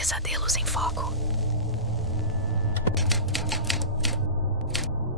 Pesadelos em Foco.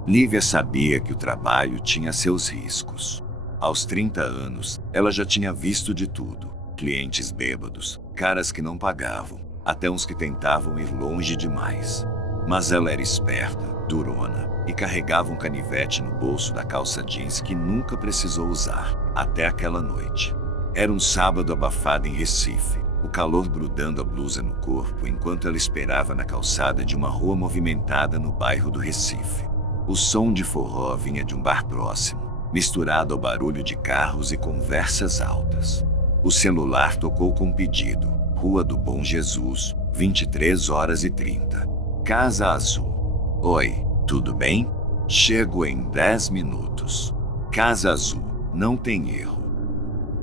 Lívia sabia que o trabalho tinha seus riscos. Aos 30 anos, ela já tinha visto de tudo. Clientes bêbados, caras que não pagavam, até uns que tentavam ir longe demais. Mas ela era esperta, durona, e carregava um canivete no bolso da calça jeans que nunca precisou usar, até aquela noite. Era um sábado abafado em Recife, o calor grudando a blusa no corpo enquanto ela esperava na calçada de uma rua movimentada no bairro do Recife. O som de forró vinha de um bar próximo, misturado ao barulho de carros e conversas altas. O celular tocou com um pedido: Rua do Bom Jesus, 23h30. Casa Azul. Oi, tudo bem? Chego em 10 minutos. Casa Azul, não tem erro.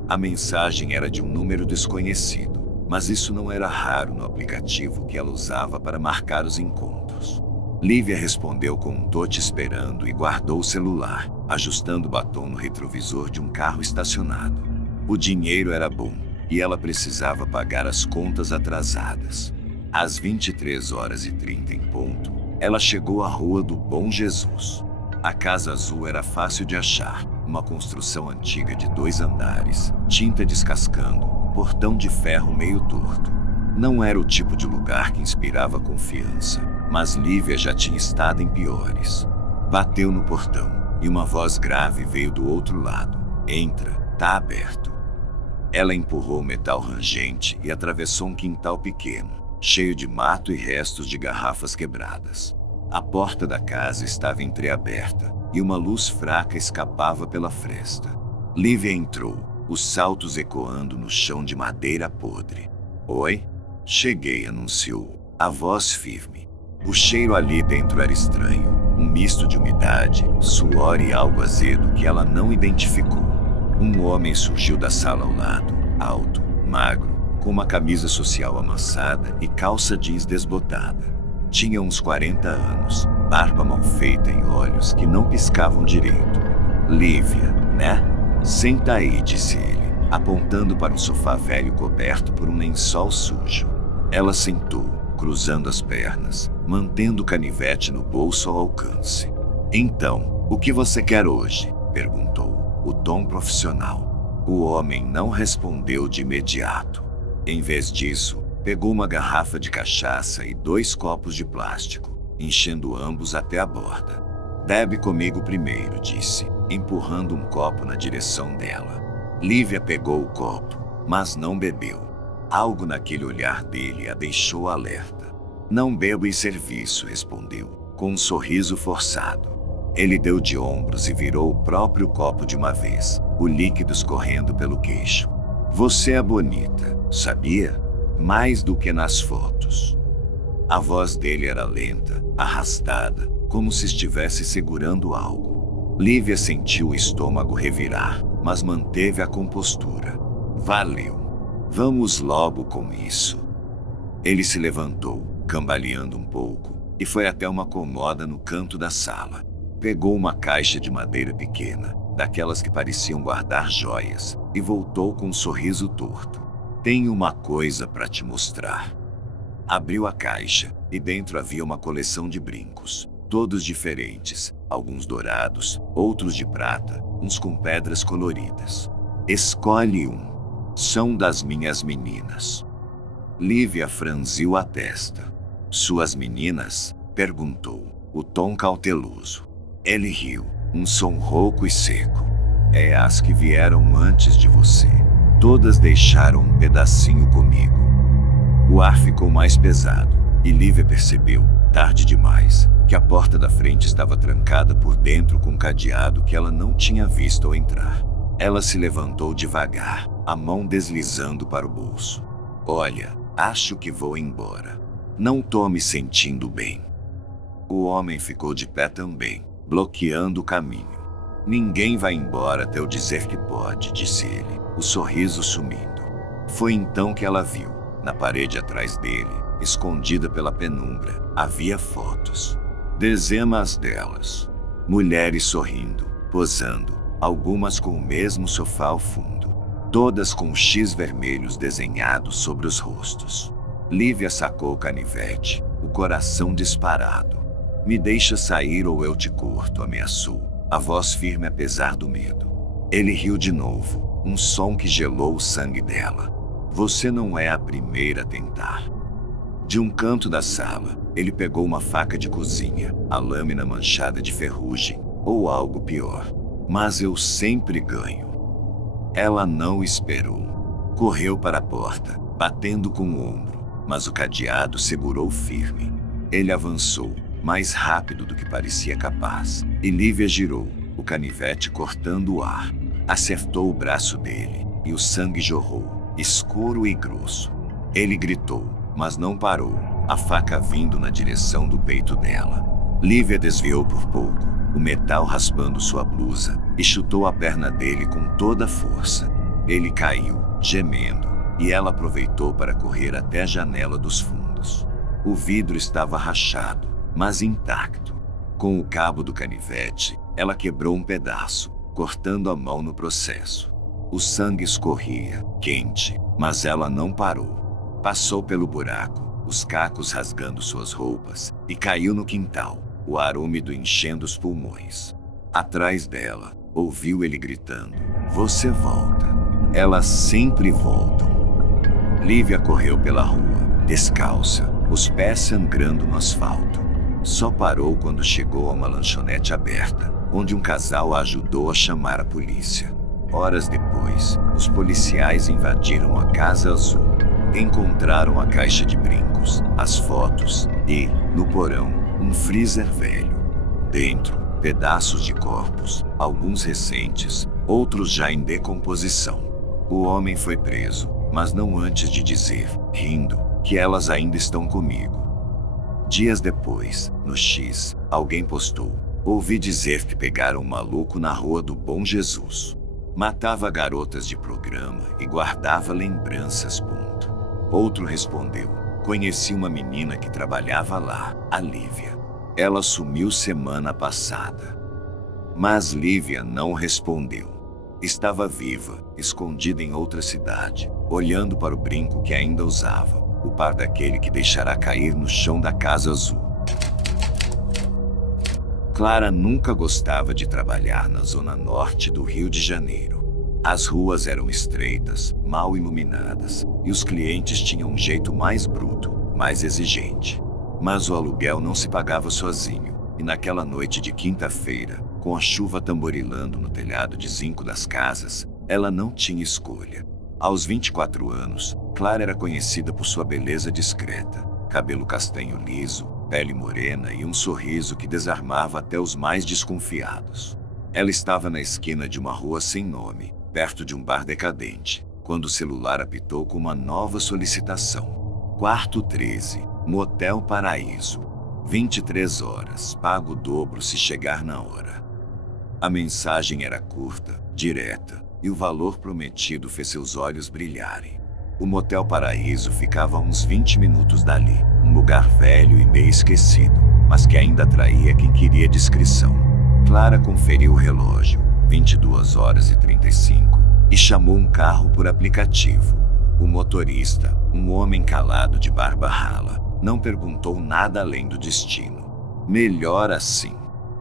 A mensagem era de um número desconhecido, mas isso não era raro no aplicativo que ela usava para marcar os encontros. Lívia respondeu com um "tô te esperando" e guardou o celular, ajustando o batom no retrovisor de um carro estacionado. O dinheiro era bom, e ela precisava pagar as contas atrasadas. Às 23h30 em ponto, ela chegou à Rua do Bom Jesus. A Casa Azul era fácil de achar, uma construção antiga de 2 andares, tinta descascando, portão de ferro meio torto. Não era o tipo de lugar que inspirava confiança, mas Lívia já tinha estado em piores. Bateu no portão, e uma voz grave veio do outro lado: "Entra, tá aberto." Ela empurrou o metal rangente e atravessou um quintal pequeno, cheio de mato e restos de garrafas quebradas. A porta da casa estava entreaberta, e uma luz fraca escapava pela fresta. Lívia entrou, os saltos ecoando no chão de madeira podre. "Oi?" "Cheguei", anunciou, a voz firme. O cheiro ali dentro era estranho, um misto de umidade, suor e algo azedo que ela não identificou. Um homem surgiu da sala ao lado, alto, magro, com uma camisa social amassada e calça jeans desbotada. Tinha uns 40 anos, barba mal feita e olhos que não piscavam direito. "Lívia, né? Senta aí", disse ele, apontando para um sofá velho coberto por um lençol sujo. Ela sentou, cruzando as pernas, mantendo o canivete no bolso ao alcance. "Então, o que você quer hoje?" perguntou, o tom profissional. O homem não respondeu de imediato. Em vez disso, pegou uma garrafa de cachaça e 2 copos de plástico, enchendo ambos até a borda. "Bebe comigo primeiro", disse, empurrando um copo na direção dela. Lívia pegou o copo, mas não bebeu. Algo naquele olhar dele a deixou alerta. "Não bebo em serviço", respondeu, com um sorriso forçado. Ele deu de ombros e virou o próprio copo de uma vez, o líquido escorrendo pelo queixo. "Você é bonita, sabia? Mais do que nas fotos." A voz dele era lenta, arrastada, como se estivesse segurando algo. Lívia sentiu o estômago revirar, mas manteve a compostura. "Valeu. Vamos logo com isso." Ele se levantou, cambaleando um pouco, e foi até uma cômoda no canto da sala. Pegou uma caixa de madeira pequena, daquelas que pareciam guardar joias, e voltou com um sorriso torto. "Tenho uma coisa para te mostrar." Abriu a caixa, e dentro havia uma coleção de brincos, todos diferentes, alguns dourados, outros de prata, uns com pedras coloridas. "Escolhe um. São das minhas meninas." Lívia franziu a testa. "Suas meninas?" perguntou, o tom cauteloso. Ele riu, um som rouco e seco. "É as que vieram antes de você. Todas deixaram um pedacinho comigo." O ar ficou mais pesado, e Lívia percebeu, tarde demais, que a porta da frente estava trancada por dentro com um cadeado que ela não tinha visto ao entrar. Ela se levantou devagar, a mão deslizando para o bolso. "Olha, acho que vou embora. Não tô me sentindo bem." O homem ficou de pé também, bloqueando o caminho. "Ninguém vai embora até eu dizer que pode", disse ele, o sorriso sumindo. Foi então que ela viu, na parede atrás dele, escondida pela penumbra, havia fotos. Dezenas delas. Mulheres sorrindo, posando, algumas com o mesmo sofá ao fundo. Todas com X vermelhos desenhados sobre os rostos. Lívia sacou o canivete, o coração disparado. Me deixa sair ou eu te corto, ameaçou, a voz firme apesar do medo. Ele riu de novo, um som que gelou o sangue dela. Você não é a primeira a tentar. De um canto da sala, ele pegou uma faca de cozinha, a lâmina manchada de ferrugem, ou algo pior. Mas eu sempre ganho. Ela não esperou. Correu para a porta, batendo com o ombro, mas o cadeado segurou firme. Ele avançou, mais rápido do que parecia capaz, e Lívia girou, o canivete cortando o ar. Acertou o braço dele, e o sangue jorrou, escuro e grosso. Ele gritou, mas não parou, a faca vindo na direção do peito dela. Lívia desviou por pouco, o metal raspando sua blusa, e chutou a perna dele com toda a força. Ele caiu, gemendo, e ela aproveitou para correr até a janela dos fundos. O vidro estava rachado, mas intacto. Com o cabo do canivete, ela quebrou um pedaço, cortando a mão no processo. O sangue escorria, quente, mas ela não parou. Passou pelo buraco, os cacos rasgando suas roupas, e caiu no quintal, o ar úmido enchendo os pulmões. Atrás dela, ouviu ele gritando: "Você volta." Elas sempre voltam. Lívia correu pela rua, descalça, os pés sangrando no asfalto. Só parou quando chegou a uma lanchonete aberta, onde um casal a ajudou a chamar a polícia. Horas depois, os policiais invadiram a Casa Azul. Encontraram a caixa de brincos, as fotos e, no porão, um freezer velho. Dentro, pedaços de corpos, alguns recentes, outros já em decomposição. O homem foi preso, mas não antes de dizer, rindo, que elas ainda estão comigo. Dias depois, no X, alguém postou: "Ouvi dizer que pegaram um maluco na Rua do Bom Jesus. Matava garotas de programa e guardava lembranças. Outro respondeu: "Conheci uma menina que trabalhava lá, a Lívia. Ela sumiu semana passada." Mas Lívia não respondeu. Estava viva, escondida em outra cidade, olhando para o brinco que ainda usava, o par daquele que deixará cair no chão da Casa Azul. Clara nunca gostava de trabalhar na zona norte do Rio de Janeiro. As ruas eram estreitas, mal iluminadas, e os clientes tinham um jeito mais bruto, mais exigente. Mas o aluguel não se pagava sozinho, e naquela noite de quinta-feira, com a chuva tamborilando no telhado de zinco das casas, ela não tinha escolha. Aos 24 anos, Clara era conhecida por sua beleza discreta, cabelo castanho liso, pele morena e um sorriso que desarmava até os mais desconfiados. Ela estava na esquina de uma rua sem nome, perto de um bar decadente, quando o celular apitou com uma nova solicitação. Quarto 13, Motel Paraíso. 23 horas, pago o dobro se chegar na hora. A mensagem era curta, direta, e o valor prometido fez seus olhos brilharem. O Motel Paraíso ficava a uns 20 minutos dali, um lugar velho e meio esquecido, mas que ainda atraía quem queria discrição. Clara conferiu o relógio, 22 horas e 35, e chamou um carro por aplicativo. O motorista, um homem calado de barba rala, não perguntou nada além do destino. Melhor assim.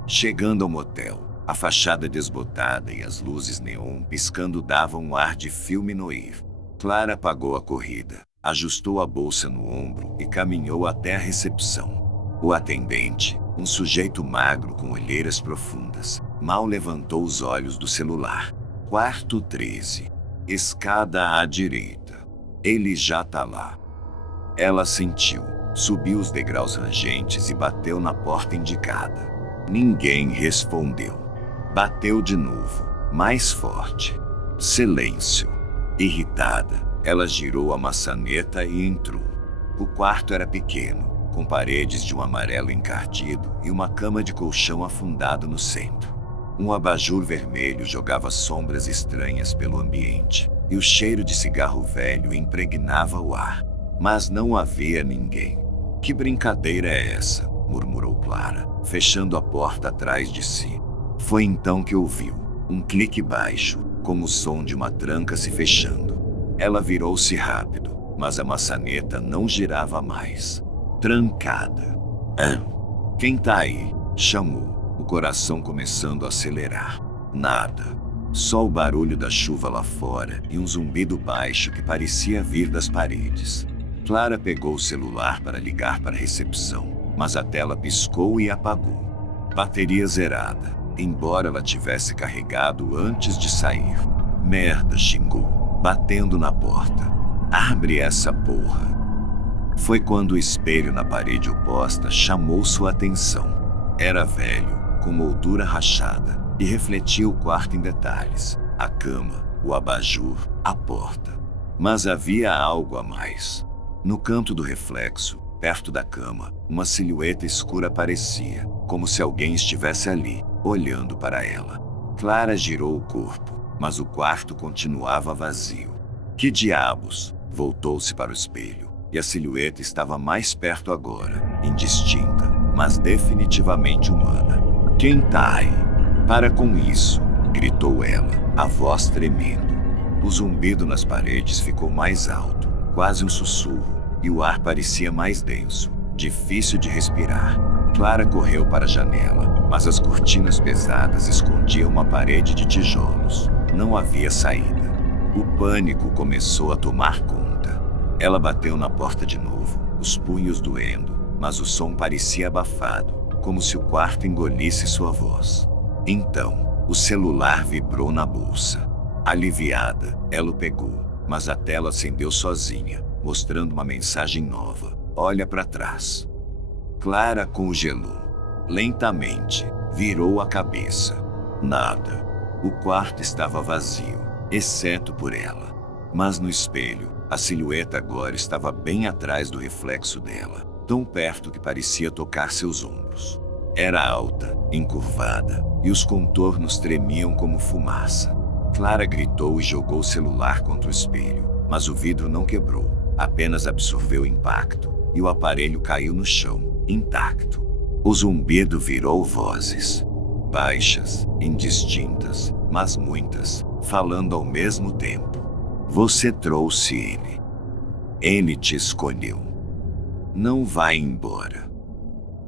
Chegando ao motel, a fachada desbotada e as luzes neon piscando davam um ar de filme noir. Clara pagou a corrida, ajustou a bolsa no ombro e caminhou até a recepção. O atendente, um sujeito magro com olheiras profundas, mal levantou os olhos do celular. Quarto 13. Escada à direita. Ele já tá lá. Ela sentiu, subiu os degraus rangentes e bateu na porta indicada. Ninguém respondeu. Bateu de novo, mais forte. Silêncio. Irritada, ela girou a maçaneta e entrou. O quarto era pequeno, com paredes de um amarelo encardido e uma cama de colchão afundado no centro. Um abajur vermelho jogava sombras estranhas pelo ambiente, e o cheiro de cigarro velho impregnava o ar. Mas não havia ninguém. "Que brincadeira é essa?", murmurou Clara, fechando a porta atrás de si. Foi então que ouviu um clique baixo, como o som de uma tranca se fechando. Ela virou-se rápido, mas a maçaneta não girava mais. Trancada. Quem tá aí? Chamou, o coração começando a acelerar. Nada. Só o barulho da chuva lá fora e um zumbido baixo que parecia vir das paredes. Clara pegou o celular para ligar para a recepção, mas a tela piscou e apagou. Bateria zerada, embora ela tivesse carregado antes de sair. Merda, xingou, batendo na porta. Abre essa porra. Foi quando o espelho na parede oposta chamou sua atenção. Era velho, com moldura rachada, e refletia o quarto em detalhes. A cama, o abajur, a porta. Mas havia algo a mais. No canto do reflexo, perto da cama, uma silhueta escura aparecia, como se alguém estivesse ali, olhando para ela. Clara girou o corpo, mas o quarto continuava vazio. Que diabos? Voltou-se para o espelho, e a silhueta estava mais perto agora, indistinta, mas definitivamente humana. Quem tá aí? Para com isso, gritou ela, a voz tremendo. O zumbido nas paredes ficou mais alto, quase um sussurro, e o ar parecia mais denso, difícil de respirar. Clara correu para a janela, mas as cortinas pesadas escondiam uma parede de tijolos. Não havia saída. O pânico começou a tomar conta. Ela bateu na porta de novo, os punhos doendo, mas o som parecia abafado, como se o quarto engolisse sua voz. Então, o celular vibrou na bolsa. Aliviada, ela o pegou, mas a tela acendeu sozinha, mostrando uma mensagem nova. Olha para trás. Clara congelou. Lentamente, virou a cabeça. Nada. O quarto estava vazio, exceto por ela. Mas no espelho, a silhueta agora estava bem atrás do reflexo dela, tão perto que parecia tocar seus ombros. Era alta, encurvada, e os contornos tremiam como fumaça. Clara gritou e jogou o celular contra o espelho, mas o vidro não quebrou, apenas absorveu o impacto, e o aparelho caiu no chão, intacto. O zumbido virou vozes. Baixas, indistintas, mas muitas, falando ao mesmo tempo. Você trouxe ele. Ele te escolheu. Não vai embora.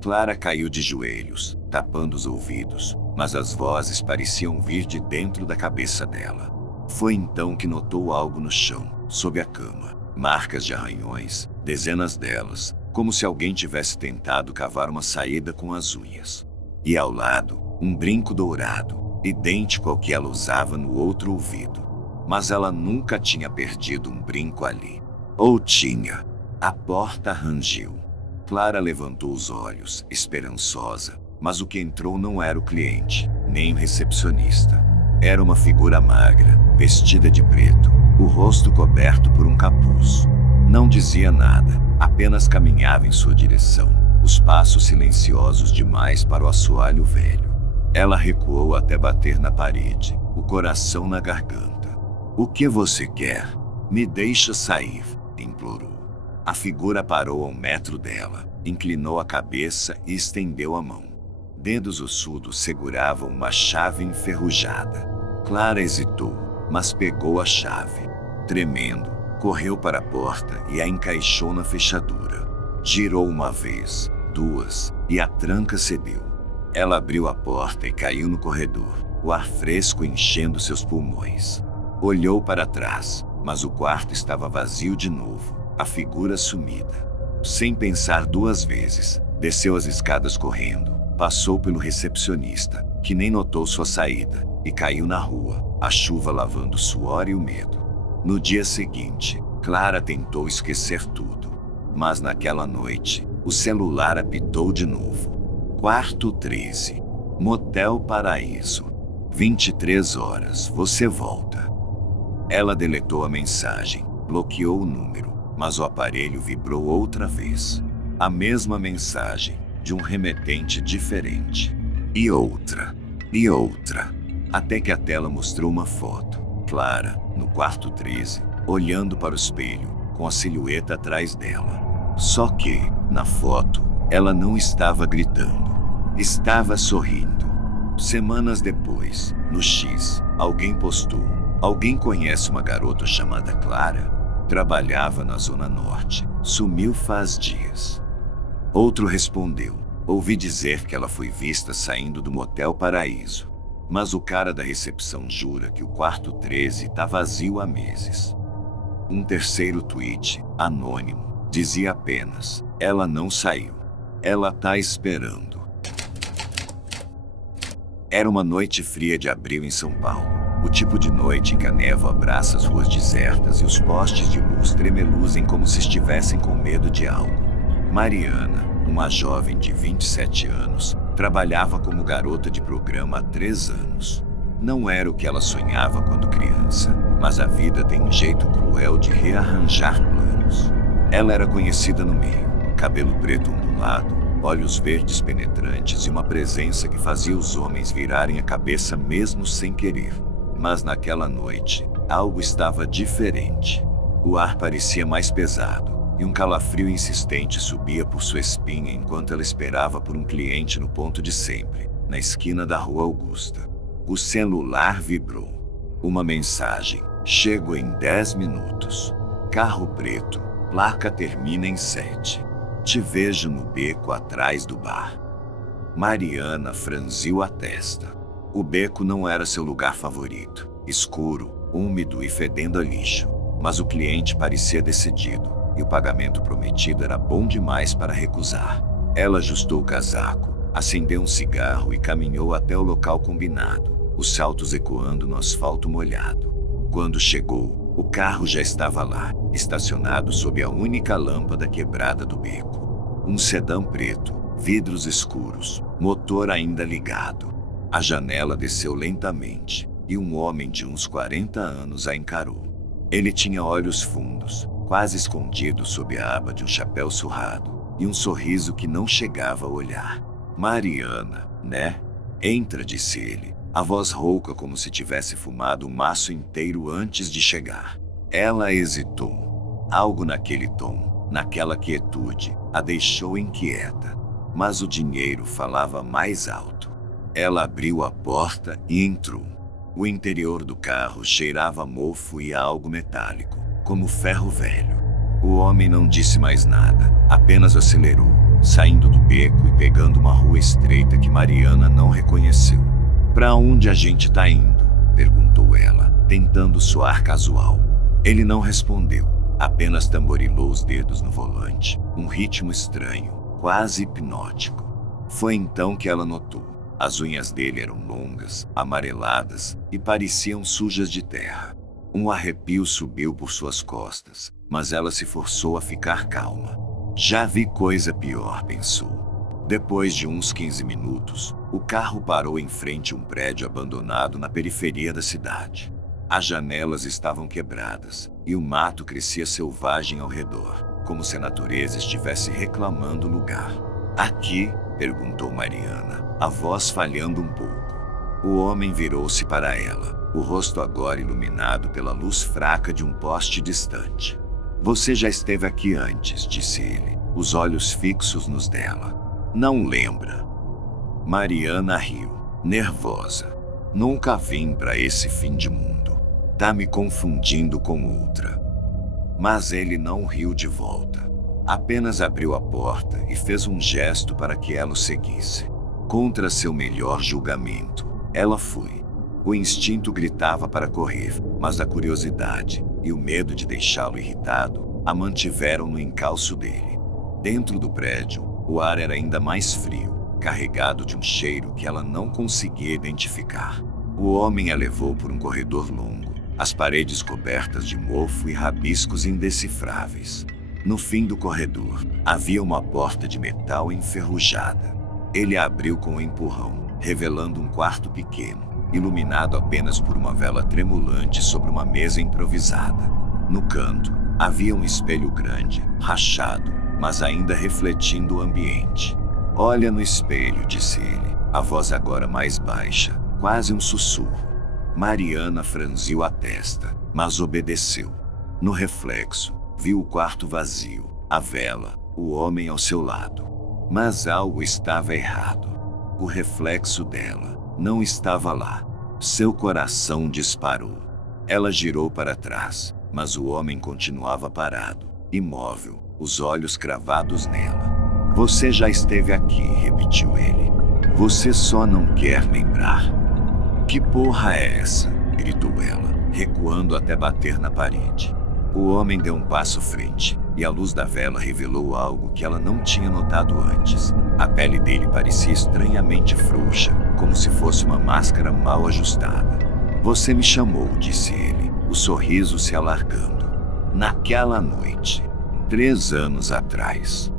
Clara caiu de joelhos, tapando os ouvidos, mas as vozes pareciam vir de dentro da cabeça dela. Foi então que notou algo no chão, sob a cama. Marcas de arranhões, dezenas delas, como se alguém tivesse tentado cavar uma saída com as unhas. E ao lado, um brinco dourado, idêntico ao que ela usava no outro ouvido. Mas ela nunca tinha perdido um brinco ali. Ou tinha. A porta rangiu. Clara levantou os olhos, esperançosa, mas o que entrou não era o cliente, nem o recepcionista. Era uma figura magra, vestida de preto, o rosto coberto por um capuz. Não dizia nada, apenas caminhava em sua direção, os passos silenciosos demais para o assoalho velho. Ela recuou até bater na parede, o coração na garganta. O que você quer? Me deixa sair, implorou. A figura parou a 1 metro dela, inclinou a cabeça e estendeu a mão. Dedos ossudos seguravam uma chave enferrujada. Clara hesitou, mas pegou a chave. Tremendo, correu para a porta e a encaixou na fechadura. Girou uma vez, 2, e a tranca cedeu. Ela abriu a porta e caiu no corredor, o ar fresco enchendo seus pulmões. Olhou para trás, mas o quarto estava vazio de novo, a figura sumida. Sem pensar 2 vezes, desceu as escadas correndo, passou pelo recepcionista, que nem notou sua saída, e caiu na rua, a chuva lavando o suor e o medo. No dia seguinte, Clara tentou esquecer tudo, mas naquela noite, o celular apitou de novo. Quarto 13. Motel Paraíso. 23 horas, você volta. Ela deletou a mensagem, bloqueou o número, mas o aparelho vibrou outra vez. A mesma mensagem, de um remetente diferente. E outra, até que a tela mostrou uma foto. Clara, no quarto 13, olhando para o espelho, com a silhueta atrás dela. Só que, na foto, ela não estava gritando. Estava sorrindo. Semanas depois, no X, alguém postou: alguém conhece uma garota chamada Clara? Trabalhava na Zona Norte. Sumiu faz dias. Outro respondeu: ouvi dizer que ela foi vista saindo do Motel Paraíso. Mas o cara da recepção jura que o quarto 13 tá vazio há meses. Um terceiro tweet, anônimo, dizia apenas: ela não saiu. Ela tá esperando. Era uma noite fria de abril em São Paulo. O tipo de noite em que a névoa abraça as ruas desertas e os postes de luz tremeluzem como se estivessem com medo de algo. Mariana, uma jovem de 27 anos, trabalhava como garota de programa há 3 anos. Não era o que ela sonhava quando criança, mas a vida tem um jeito cruel de rearranjar planos. Ela era conhecida no meio: cabelo preto ondulado, olhos verdes penetrantes e uma presença que fazia os homens virarem a cabeça mesmo sem querer. Mas naquela noite, algo estava diferente. O ar parecia mais pesado, e um calafrio insistente subia por sua espinha enquanto ela esperava por um cliente no ponto de sempre, na esquina da Rua Augusta. O celular vibrou. Uma mensagem: chego em 10 minutos. Carro preto, placa termina em 7. Te vejo no beco atrás do bar. Mariana franziu a testa. O beco não era seu lugar favorito, escuro, úmido e fedendo a lixo. Mas o cliente parecia decidido, e o pagamento prometido era bom demais para recusar. Ela ajustou o casaco, acendeu um cigarro e caminhou até o local combinado, os saltos ecoando no asfalto molhado. Quando chegou, o carro já estava lá, estacionado sob a única lâmpada quebrada do beco. Um sedã preto, vidros escuros, motor ainda ligado. A janela desceu lentamente, e um homem de uns 40 anos a encarou. Ele tinha olhos fundos, quase escondidos sob a aba de um chapéu surrado, e um sorriso que não chegava a olhar. Mariana, né? Entra, disse ele, a voz rouca como se tivesse fumado um maço inteiro antes de chegar. Ela hesitou. Algo naquele tom, naquela quietude, a deixou inquieta. Mas o dinheiro falava mais alto. Ela abriu a porta e entrou. O interior do carro cheirava a mofo e a algo metálico, como ferro velho. O homem não disse mais nada, apenas acelerou, saindo do beco e pegando uma rua estreita que Mariana não reconheceu. "Pra onde a gente tá indo?", perguntou ela, tentando soar casual. Ele não respondeu, apenas tamborilou os dedos no volante, um ritmo estranho, quase hipnótico. Foi então que ela notou. As unhas dele eram longas, amareladas e pareciam sujas de terra. Um arrepio subiu por suas costas, mas ela se forçou a ficar calma. Já vi coisa pior, pensou. Depois de uns 15 minutos, o carro parou em frente a um prédio abandonado na periferia da cidade. As janelas estavam quebradas, e o mato crescia selvagem ao redor, como se a natureza estivesse reclamando o lugar. "Aqui?", perguntou Mariana, a voz falhando um pouco. O homem virou-se para ela, o rosto agora iluminado pela luz fraca de um poste distante. "Você já esteve aqui antes", disse ele, os olhos fixos nos dela. "Não lembra?" Mariana riu, nervosa. "Nunca vim para esse fim de mundo. Tá me confundindo com outra." Mas ele não riu de volta. Apenas abriu a porta e fez um gesto para que ela o seguisse. Contra seu melhor julgamento, ela foi. O instinto gritava para correr, mas a curiosidade e o medo de deixá-lo irritado a mantiveram no encalço dele. Dentro do prédio, o ar era ainda mais frio, carregado de um cheiro que ela não conseguia identificar. O homem a levou por um corredor longo, as paredes cobertas de mofo e rabiscos indecifráveis. No fim do corredor, havia uma porta de metal enferrujada. Ele a abriu com um empurrão, revelando um quarto pequeno, iluminado apenas por uma vela tremulante sobre uma mesa improvisada. No canto, havia um espelho grande, rachado, mas ainda refletindo o ambiente. "Olha no espelho", disse ele, a voz agora mais baixa, quase um sussurro. Mariana franziu a testa, mas obedeceu. No reflexo, viu o quarto vazio, a vela, o homem ao seu lado. Mas algo estava errado. O reflexo dela não estava lá. Seu coração disparou. Ela girou para trás, mas o homem continuava parado, imóvel, os olhos cravados nela. Você já esteve aqui, repetiu ele. Você só não quer lembrar. Que porra é essa? Gritou ela, recuando até bater na parede. O homem deu um passo frente, e a luz da vela revelou algo que ela não tinha notado antes. A pele dele parecia estranhamente frouxa, como se fosse uma máscara mal ajustada. Você me chamou, disse ele, o sorriso se alargando. Naquela noite, 3 anos atrás.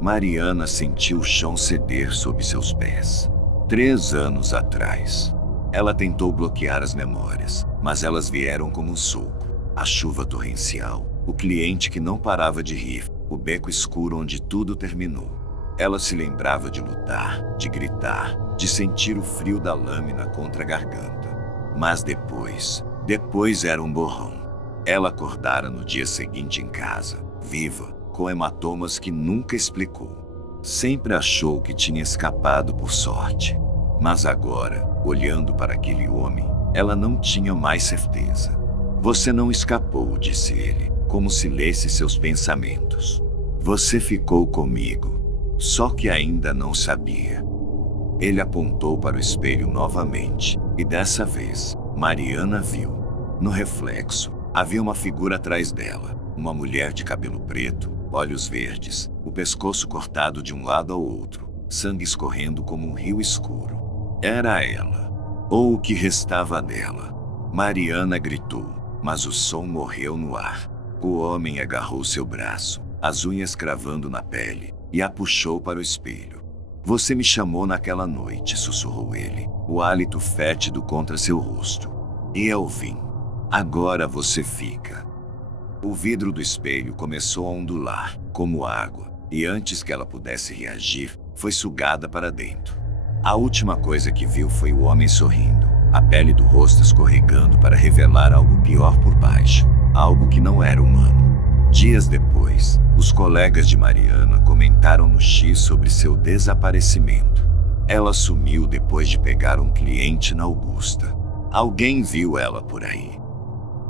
Mariana sentiu o chão ceder sob seus pés. 3 anos atrás. Ela tentou bloquear as memórias, mas elas vieram como um soco. A chuva torrencial, o cliente que não parava de rir, o beco escuro onde tudo terminou. Ela se lembrava de lutar, de gritar, de sentir o frio da lâmina contra a garganta. Mas depois era um borrão. Ela acordara no dia seguinte em casa, viva, com hematomas que nunca explicou. Sempre achou que tinha escapado por sorte. Mas agora, olhando para aquele homem, ela não tinha mais certeza. Você não escapou, disse ele, como se lesse seus pensamentos. Você ficou comigo, só que ainda não sabia. Ele apontou para o espelho novamente, e dessa vez, Mariana viu. No reflexo, havia uma figura atrás dela, uma mulher de cabelo preto, olhos verdes, o pescoço cortado de um lado ao outro, sangue escorrendo como um rio escuro. Era ela, ou o que restava dela. Mariana gritou, mas o som morreu no ar. O homem agarrou seu braço, as unhas cravando na pele, e a puxou para o espelho. Você me chamou naquela noite, sussurrou ele, o hálito fétido contra seu rosto. E eu vim. Agora você fica. O vidro do espelho começou a ondular, como água, e antes que ela pudesse reagir, foi sugada para dentro. A última coisa que viu foi o homem sorrindo, a pele do rosto escorregando para revelar algo pior por baixo, algo que não era humano. Dias depois, os colegas de Mariana comentaram no X sobre seu desaparecimento. Ela sumiu depois de pegar um cliente na Augusta. Alguém viu ela por aí?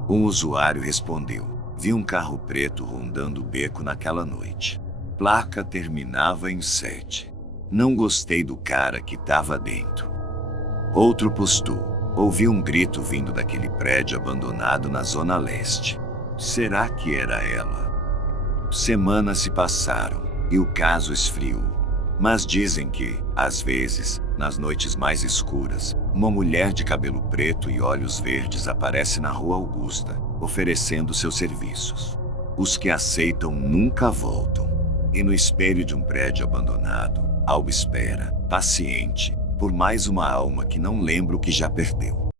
Um usuário respondeu, vi um carro preto rondando o beco naquela noite. Placa terminava em 7. Não gostei do cara que estava dentro. Outro postou, ouvi um grito vindo daquele prédio abandonado na Zona Leste. Será que era ela? Semanas se passaram, e o caso esfriou. Mas dizem que, às vezes, nas noites mais escuras, uma mulher de cabelo preto e olhos verdes aparece na Rua Augusta, oferecendo seus serviços. Os que aceitam nunca voltam. E no espelho de um prédio abandonado, algo espera, paciente, por mais uma alma que não lembra o que já perdeu.